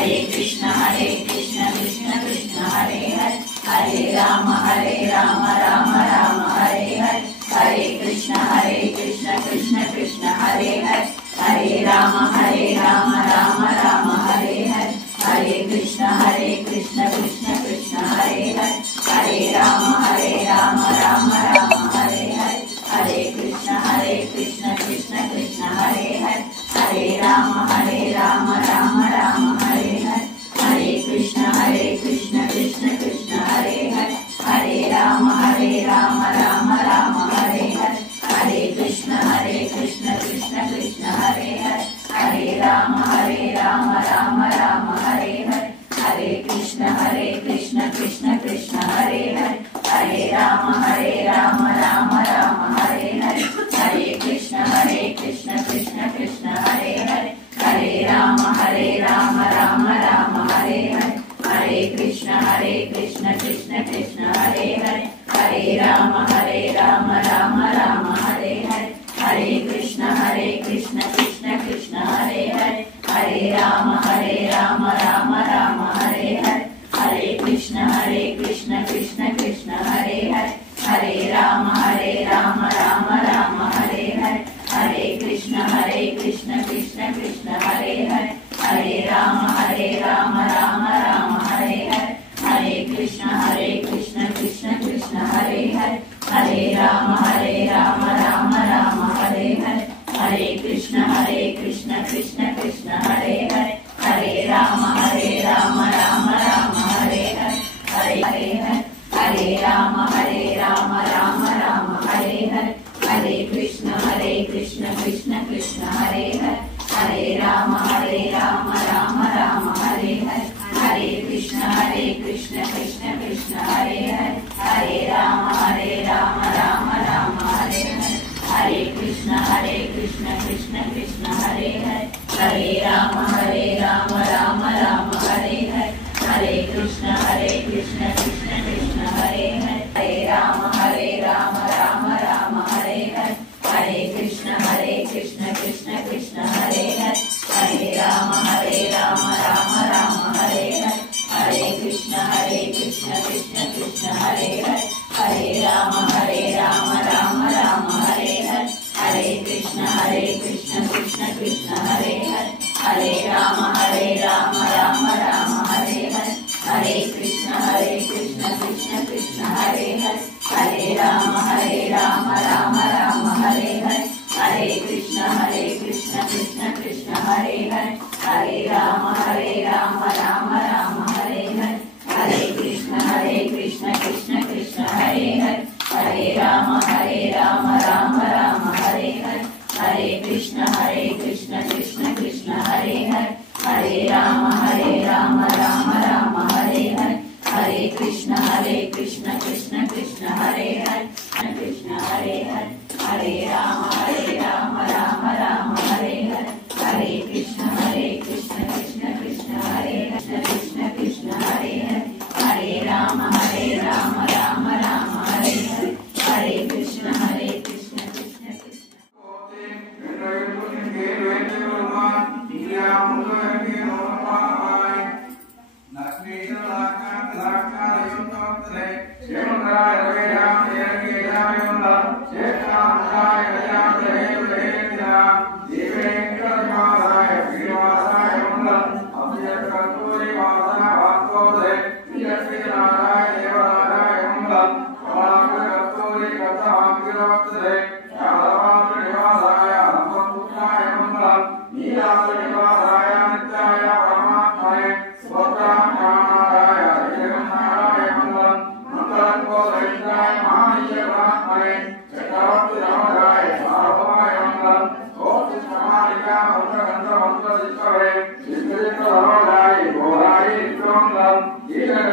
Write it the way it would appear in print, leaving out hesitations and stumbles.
Krishna Krishna Krishna Hare Hare, Hare Ram Ram Ram Hare Hare, Hare Krishna Krishna Krishna Hare Hare, Hare Ram Ram Ram Hare Hare, Hare Krishna Krishna Krishna Hare Hare, Hare Ram Ram Ram Hare Hare, Hare Krishna Krishna Krishna Hare Hare, Hare Ram Ram Ram Hare Hare, Hare Krishna Krishna Krishna Hare Hare, Hare Ram Ram Ram Hare Hare, Hare Krishna Krishna Krishna Hare Hare, Hare Ram Ram Ram Hare Hare, Hare Krishna Krishna Krishna Hare Hare, Hare Ram Ram Ram Hare Hare, Hare Krishna Krishna Krishna Hare Hare, Hare Ram Ram Ram Hare Hare, Hare Krishna Krishna Krishna Hare Hare, Hare Ram Ram Ram Hare Hare, Hare Krishna Krishna Krishna Hare Hare, Hare Ram Ram Ram Hare Hare, Hare Krishna Krishna Krishna Hare Hare, Hare Ram Ram Ram Hare Hare, Hare Krishna Krishna Krishna Hare Hare, Hare Ram Ram Ram Hare Hare, Hare Krishna Krishna Krishna Hare Hare, Hare Ram Ram Ram Hare Hare, Hare Krishna Krishna Krishna Hare Hare, Hare Ram Ram Ram Hare Hare, Hare Ram Ram Ram Hare Hare, Hare Krishna Krishna Krishna Hare Hare, Hare Ram Ram Ram Hare Hare, Hare Krishna Krishna Krishna Hare Hare, Hare Ram Ram Ram Hare Hare, Hare Krishna Krishna Krishna Hare Hare, Hare Ram Ram Ram Hare Hare, Hare Krishna Krishna Krishna Hare Hare, Hare Ram Ram Ram Hare Hare, Hare Krishna Krishna Krishna Hare Hare, Hare Ram Ram Ram Hare Hare, Hare Krishna Krishna Krishna Hare Hare, Hare Ram Ram Ram Hare Hare, Hare Krishna Krishna Krishna Hare Hare, Hare Ram Ram Ram Hare Hare, Hare Krishna Krishna Krishna Hare Hare, Hare Ram Ram Ram Hare Hare, Hare Krishna Krishna Krishna Hare Hare, Hare Ram Ram Ram Hare Hare, Hare Krishna Krishna Krishna Hare Hare, Hare Ram Ram Ram Hare Hare, Hare Krishna Krishna Krishna Hare Hare, Hare Ram Ram Ram Hare Hare, Hare Krishna Krishna Krishna Hare Hare, Krishna Hare Hare, Hare Ram Ram Ram Hare Hare, Hare Krishna Krishna Krishna Hare Hare, Krishna Krishna Hare Hare, Hare Ram Ram Ram Hare Hare, Hare Krishna Krishna Krishna Ila